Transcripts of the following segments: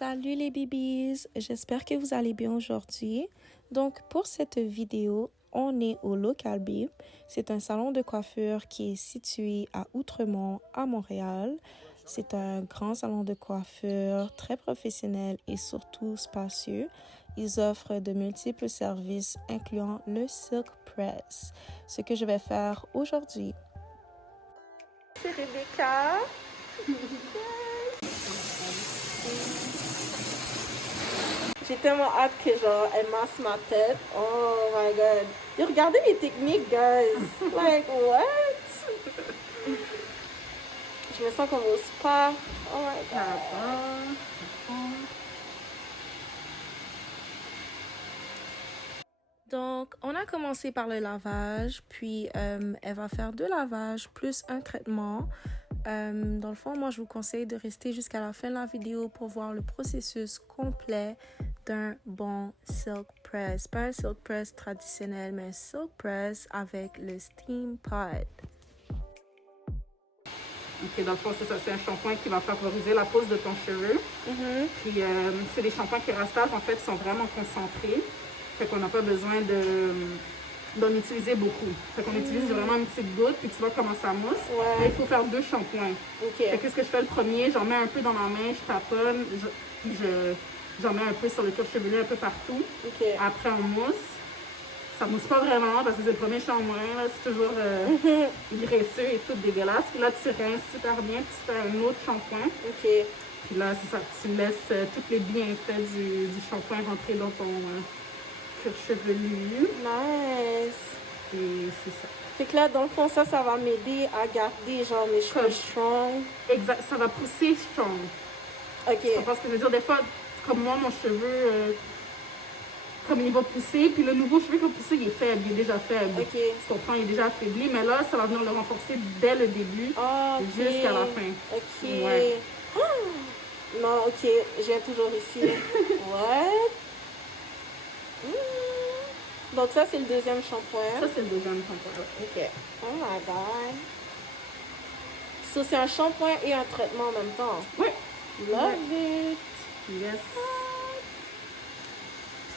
Salut les bibis, j'espère que vous allez bien aujourd'hui. Donc pour cette vidéo, on est au Local Bee. C'est un salon de coiffure qui est situé à Outremont, à Montréal. C'est un grand salon de coiffure très professionnel et surtout spacieux. Ils offrent de multiples services incluant le Silk Press, ce que je vais faire aujourd'hui. C'est Rebecca. J'ai tellement hâte que genre elle masse ma tête. Oh my god. Et regardez les techniques, guys. Like what? Je me sens comme au spa. Oh my god. Donc, on a commencé par le lavage, puis elle va faire 2 lavages plus un traitement. Dans le fond, moi, je vous conseille de rester jusqu'à la fin de la vidéo pour voir le processus complet d'un bon silk press. Pas un silk press traditionnel, mais un silk press avec le steam pod. Ok, dans le fond, c'est ça. C'est un shampoing qui va favoriser la pose de ton cheveu. Puis, c'est des shampoings Kerastase, en fait, qui sont vraiment concentrés. Fait qu'on n'a pas besoin d'en utiliser beaucoup. Fait qu'on utilise vraiment une petite goutte, puis tu vois comment ça mousse. Ouais. Mais il faut faire 2 shampoings. Ok. Qu'est-ce que je fais le premier? J'en mets un peu dans ma main, je taponne, j'en mets un peu sur le cuir chevelu, un peu partout. Ok. Après, on mousse. Ça mousse pas vraiment parce que c'est le premier shampoing, c'est toujours graisseux et tout dégueulasse. Puis là, tu rinces super bien, puis tu fais un autre shampoing. Ok. Puis là, c'est ça, tu laisses tous les bienfaits du shampoing rentrer dans ton cuir chevelu. Nice. Et c'est ça. Fait que là, dans le fond, ça va m'aider à garder genre mes cheveux strong. Exact, ça va pousser strong. Ok. Tu comprends ce que je veux dire? Des fois, comme moi, mon cheveu, comme il va pousser, puis le nouveau cheveu qui va pousser, il est faible, il est déjà faible. Ok. Tu comprends, il est déjà affaibli, mais là, ça va venir le renforcer dès le début jusqu'à la fin. Ok. Ouais. Non, ok, je viens toujours ici. What? Donc ça, c'est le deuxième shampoing. Ça, c'est le deuxième shampoing. Ok. Oh my god. So, c'est un shampoing et un traitement en même temps. Oui. Love it. Yes.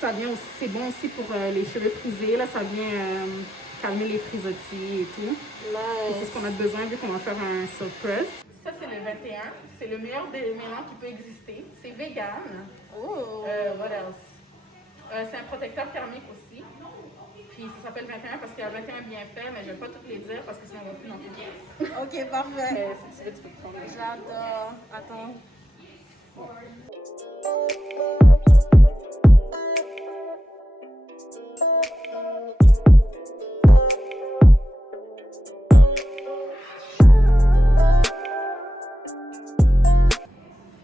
Ça vient aussi, c'est bon aussi pour les cheveux frisés. Là, ça vient calmer les frisottis et tout. Nice. C'est ce qu'on a besoin vu qu'on va faire un silk press. Ça, c'est le 21. C'est le meilleur des mélans qui peut exister. C'est vegan. Oh. What else? C'est un protecteur thermique aussi. Puis ça s'appelle 21 parce qu'il y a 21 bienfaits, mais je ne vais pas toutes les dire parce que sinon on va plus non plus. Ok, parfait. Si tu veux, tu peux prendre. J'adore. Attends.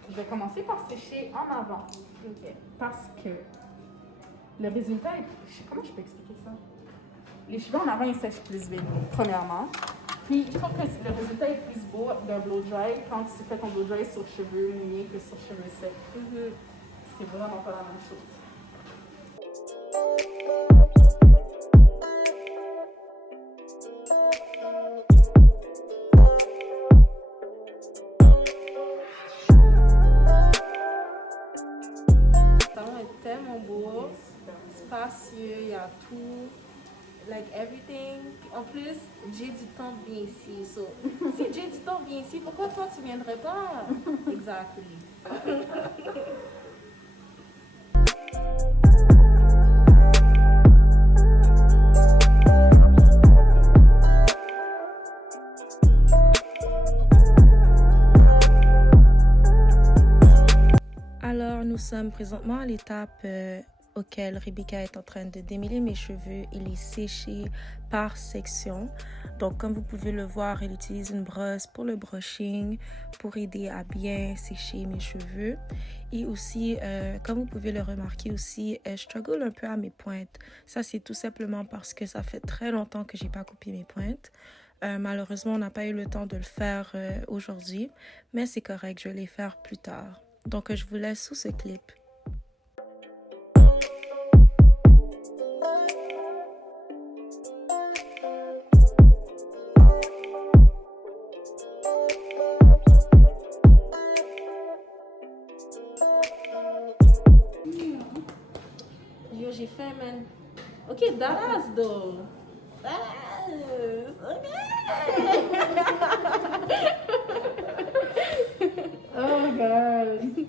Je vais commencer par sécher en avant. Ok. Parce que le résultat est... Comment je peux expliquer ça? Les cheveux en avant, ils sèchent plus vite, premièrement. Puis, je trouve que le résultat est plus beau d'un blow dry quand tu fais ton blow dry sur cheveux mouillés que sur cheveux secs. C'est vraiment pas la même chose. Le salon est tellement beau, spacieux, il y a tout, like everything. En plus, j'ai du temps bien ici. So, si j'ai du temps bien ici, pourquoi toi tu viendrais pas? Exactly. Alors, nous sommes présentement à l'étape auquel Rebecca est en train de démêler mes cheveux et les sécher par section. Donc, comme vous pouvez le voir, elle utilise une brosse pour le brushing, pour aider à bien sécher mes cheveux. Et aussi, comme vous pouvez le remarquer aussi, elle struggle un peu à mes pointes. Ça, c'est tout simplement parce que ça fait très longtemps que j'ai pas coupé mes pointes. Malheureusement, on n'a pas eu le temps de le faire aujourd'hui, mais c'est correct, je vais les faire plus tard. Donc, je vous laisse sous ce clip. man. Okay, that ass though. That ass. Okay. Oh my god.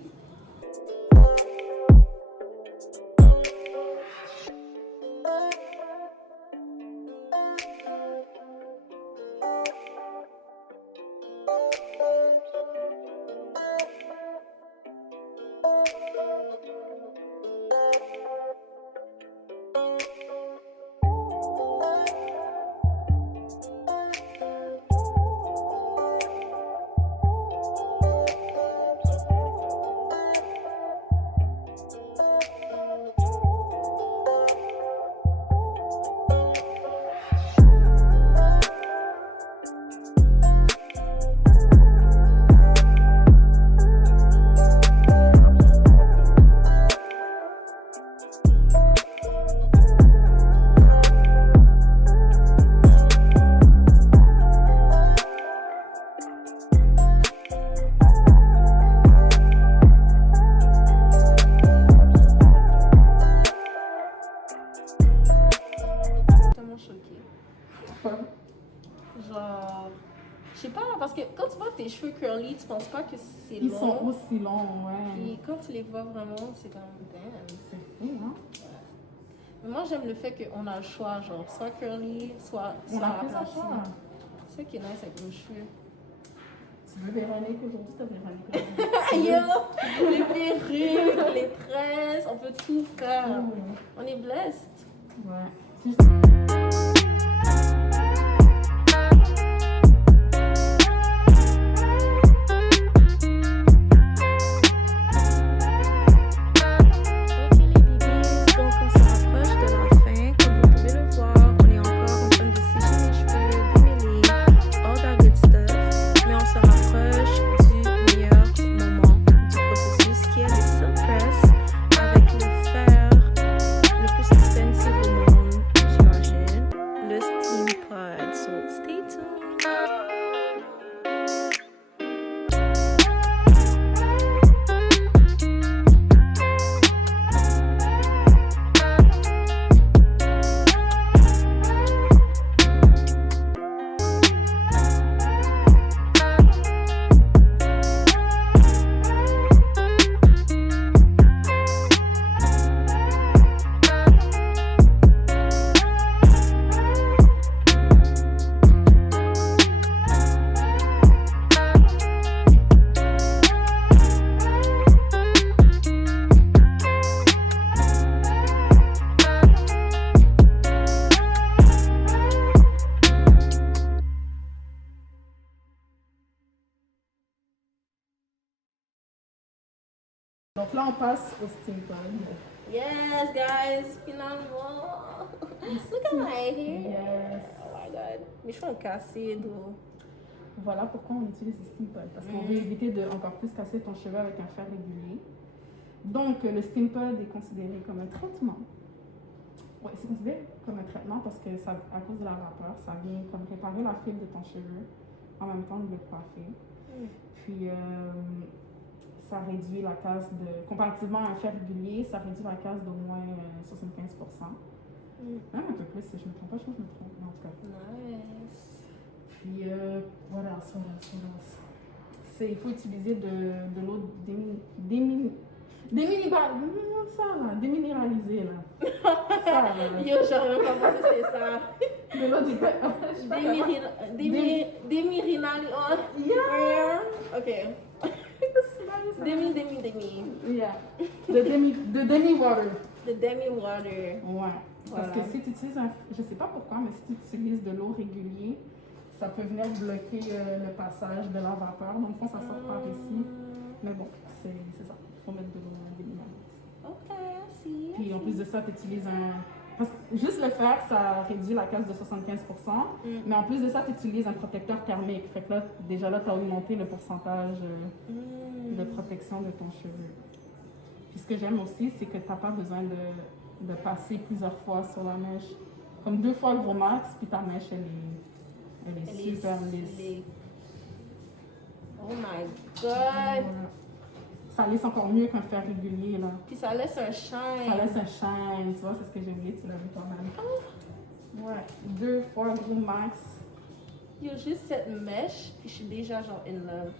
Genre, je sais pas, parce que quand tu vois tes cheveux curly, tu penses pas que c'est long. Ils sont aussi longs, ouais. Puis quand tu les vois vraiment, c'est comme damn. C'est fou, hein? Mais moi, j'aime le fait qu'on a le choix, genre, soit curly, soit On a plus aplati. choix. C'est ça qui est nice avec nos cheveux. Tu veux Véronique aujourd'hui, t'as Véronique Yo, les perruques, les tresses, on peut tout faire. Oh. On est blessed. Ouais. Donc là, on passe au steam pod. Yes, guys, finalement. Look at my hair. Yes. Oh my god. Mes cheveux ont cassé, d'eau. Voilà pourquoi on utilise le steam pod. Parce qu'on veut éviter de encore plus casser ton cheveu avec un fer régulier. Donc, le steam pod est considéré comme un traitement. Oui, c'est considéré comme un traitement parce que ça, à cause de la vapeur, ça vient comme réparer la fibre de ton cheveu en même temps de le coiffer. Puis, ça réduit la casse de... Comparativement à un fer régulier, ça réduit la casse d'au moins 75%. Même un peu plus, si je ne me trompe pas, je pense que je me trompe, mais en tout cas. Nice. Puis, voilà. Il faut utiliser de l'eau déminéralisée, là. Ça, là. Yo, j'aurais même pas pensé que c'était ça. De l'eau Démirinal. Yeah. Ok. Demi. Yeah. De demi-water. The demi-water. Ouais. Parce Voilà. que si tu utilises je sais pas pourquoi, mais si tu utilises de l'eau régulière, ça peut venir bloquer le passage de la vapeur. Donc, fond, ça sort par ici. Mais bon, c'est ça. Il faut mettre de l'eau déminéralisée. Ok, merci. Puis en plus de ça, tu utilises parce que juste le fer, ça réduit la casse de 75%. Mais en plus de ça, tu utilises un protecteur thermique. Fait que là, déjà là, tu as augmenté le pourcentage de protection de ton cheveu. Puis ce que j'aime aussi, c'est que tu n'as pas besoin de passer plusieurs fois sur la mèche. Comme 2 fois le gros max, puis ta mèche, elle est super lisse. Oh my god. Voilà. ça lisse encore mieux qu'un fer régulier, là. Puis ça laisse un shine. Ça laisse un shine, tu vois, c'est ce que j'ai oublié, tu l'as vu toi-même. Ouais, 2 fois gros max. Yo, juste cette mèche, puis je suis déjà genre in love.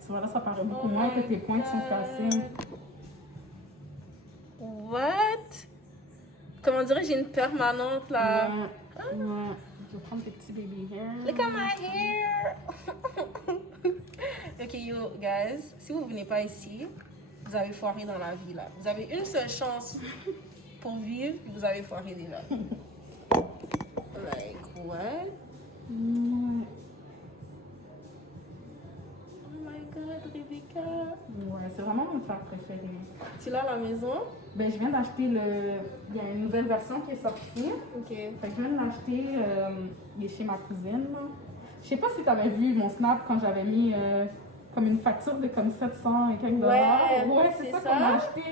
Tu vois, là, ça paraît beaucoup moins que tes pointes sont cassées. What? Comment dire, j'ai une permanente là. Ouais, ouais. Je vais prendre tes petits baby hairs. Look at my hair! Ok, yo, guys, si vous venez pas ici, vous avez foiré dans la vie là. Vous avez une seule chance pour vivre, puis vous avez foiré déjà. Like, what? Ouais. Oh my god, Rebecca! Ouais, c'est vraiment mon fer préféré. Tu l'as à la maison? Ben, je viens d'acheter le. Il y a une nouvelle version qui est sortie. Ok. Fait que je viens de l'acheter. Il est chez ma cousine. Là. Je sais pas si tu avais vu mon snap quand j'avais mis comme une facture de comme 700 et quelques dollars. Ouais, c'est ça qu'on a acheté.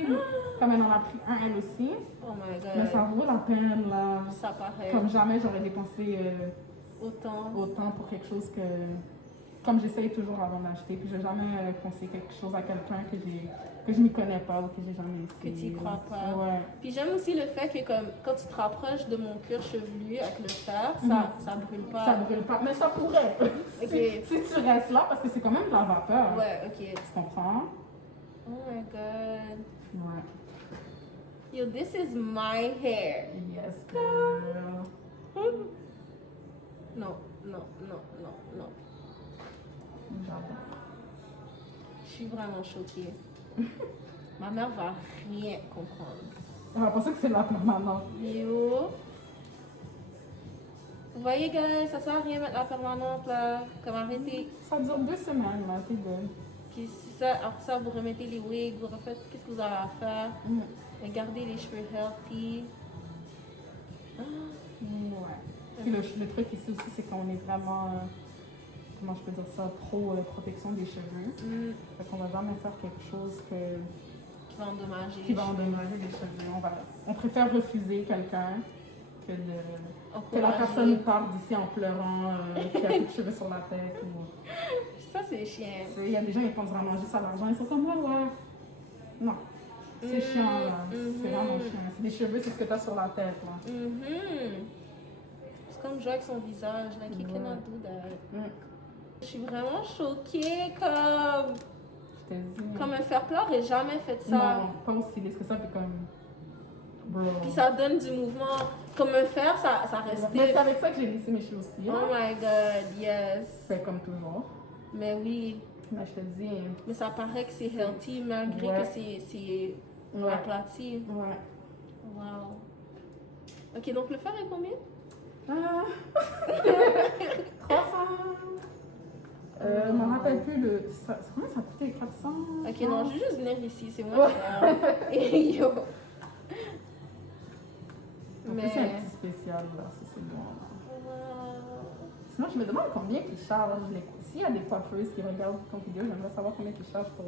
Comme elle en a pris un, elle aussi. Oh my god. Mais ça vaut la peine, là. Ça paraît. Comme jamais j'aurais dépensé Autant. autant pour quelque chose que. Comme j'essaye toujours avant d'acheter. Puis je n'ai jamais conseillé quelque chose à quelqu'un que je n'y connais pas ou que j'ai jamais essayé. Que tu n'y crois pas. Ouais. Puis j'aime aussi le fait que comme, quand tu te rapproches de mon cuir chevelu avec le fer, ça brûle pas. Ça brûle pas, mais ça pourrait. Ok. si tu restes là, parce que c'est quand même de la vapeur. Ouais, ok. Tu comprends? Oh my god. Ouais. Yo, this is my hair. Yes, girl. Non, non, non, non, non. J'adore. Je suis vraiment choquée. Ma mère va rien comprendre. Elle va penser que c'est la permanente. Yo. Vous voyez, guys, ça sert à rien mettre la permanente là. Comme arrêtez. Ça dure 2 semaines, là, t'es bonne. Puis si ça, après ça, vous remettez les wigs, vous refaites qu'est-ce que vous avez à faire. Gardez les cheveux healthy. Ouais. Puis le truc ici aussi, c'est qu'on est vraiment, comment je peux dire ça, pro protection des cheveux. Fait qu'on va jamais faire quelque chose Qui va endommager. qui va endommager les cheveux. On préfère refuser quelqu'un que la personne parte d'ici en pleurant, qui a plus de cheveux sur la tête. Ou... Ça, c'est chiant. Il y a des gens qui pensent vraiment juste à l'argent. Ils sont comme, ouais. Non. C'est chiant, là. C'est vraiment chiant. C'est des cheveux, c'est ce que tu as sur la tête, là. C'est comme jouer avec son visage. Like, you cannot do that. Je suis vraiment choquée, comme... Je te dis. Comme un fer-plat, j'aurais jamais fait ça. Non, pas aussi lisse que ça, puis comme... Bro. Puis ça donne du mouvement. Comme un fer, ça reste Mais c'est avec ça que j'ai lissé mes cheveux aussi. Oh my god, yes. C'est comme toujours. Mais oui. Mais je te dis. Mais ça paraît que c'est healthy malgré que c'est aplati. Ouais. Wow. Ok, donc le fer est combien? 300. Je m'en rappelle plus combien ça coûtait? 400? Ok, non, je vais juste venir ici, c'est moi qui yo. Mais c'est un petit spécial là, c'est bon là. Sinon, je me demande combien ils chargent. S'il y a des coiffeuses qui regardent ton vidéo, j'aimerais savoir combien ils chargent pour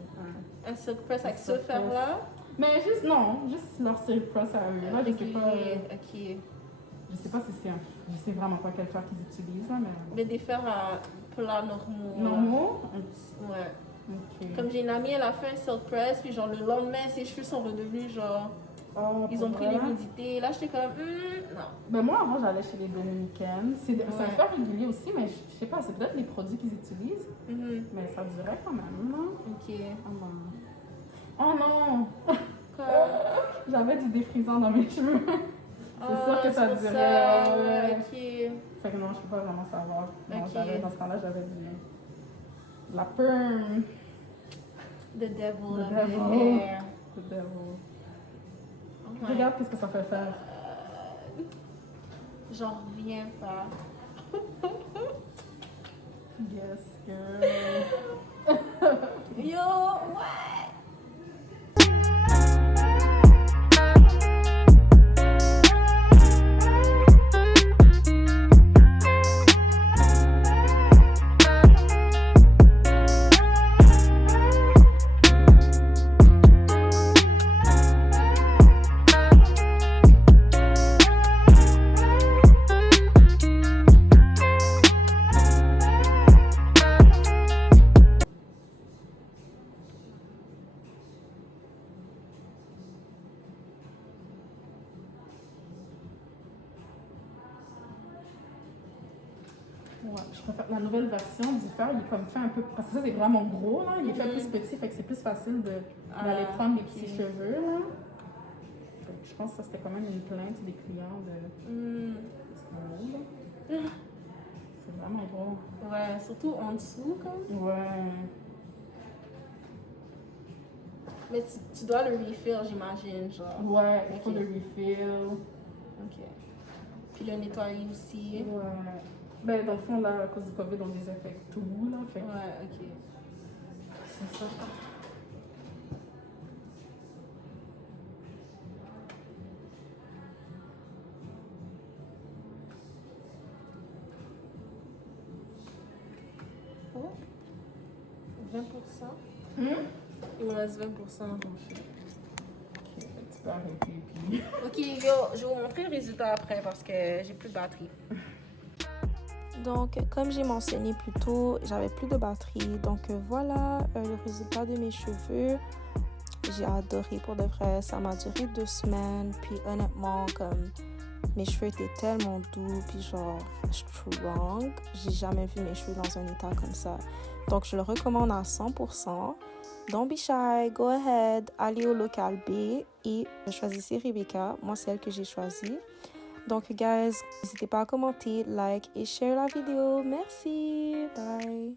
un silk press avec ce fer-là? Mais juste leur silk press à eux. Là, je sais pas. Ok. Je sais pas si c'est je sais vraiment pas quel fer qu'ils utilisent là, mais des fers à plat normaux. Normaux? Ouais. Ok. Comme j'ai une amie, elle a fait un silk press, puis genre le lendemain, ses cheveux sont redevenus genre. Ils ont pris l'humidité. Là, j'étais comme, non. Ben moi, avant, j'allais chez les Dominicaines. C'est un fer régulier aussi, mais je sais pas, c'est peut-être les produits qu'ils utilisent. Mais ça durait quand même, non? Ok. Oh non! J'avais du défrisant dans mes cheveux. C'est sûr que ça durait. Ok. Fait que non, je peux pas vraiment savoir. Non, Ok. dans ce temps-là, j'avais de la perm. The devil The of devil. the hair. The devil. Oh my Regarde qu'est-ce que ça fait faire. J'en reviens pas. Yes, girl. Yo, what? Ouais, je préfère la nouvelle version du fer, il est comme fait un peu. Parce que ça, c'est vraiment gros, là. Il est fait plus petit, fait que c'est plus facile d'aller prendre les petits cheveux, là. Fait que je pense que ça, c'était quand même une plainte des clients de. C'est vraiment gros. Ouais, surtout en dessous, comme. Ouais. Mais tu dois le refill, j'imagine, genre. Ouais, il faut le refill. Ok. Puis le nettoyer aussi. Ouais. Ben, dans le fond, là, à cause du COVID, on désinfecte tout, là. Fait que Ouais, ok. c'est ça. Oh. 20%. Il me reste 20%. Ok, tu peux arrêter, puis. Ok, yo, je vais vous montrer le résultat après parce que j'ai plus de batterie. Donc, comme j'ai mentionné plus tôt, j'avais plus de batterie. Donc, voilà le résultat de mes cheveux. J'ai adoré pour de vrai. Ça m'a duré 2 semaines. Puis, honnêtement, comme mes cheveux étaient tellement doux, puis genre strong. J'ai jamais vu mes cheveux dans un état comme ça. Donc, je le recommande à 100%. Don't be shy, go ahead, allez au local B et choisissez Rebecca. Moi, c'est elle que j'ai choisie. Donc, guys, n'hésitez pas à commenter, like et share la vidéo. Merci. Bye.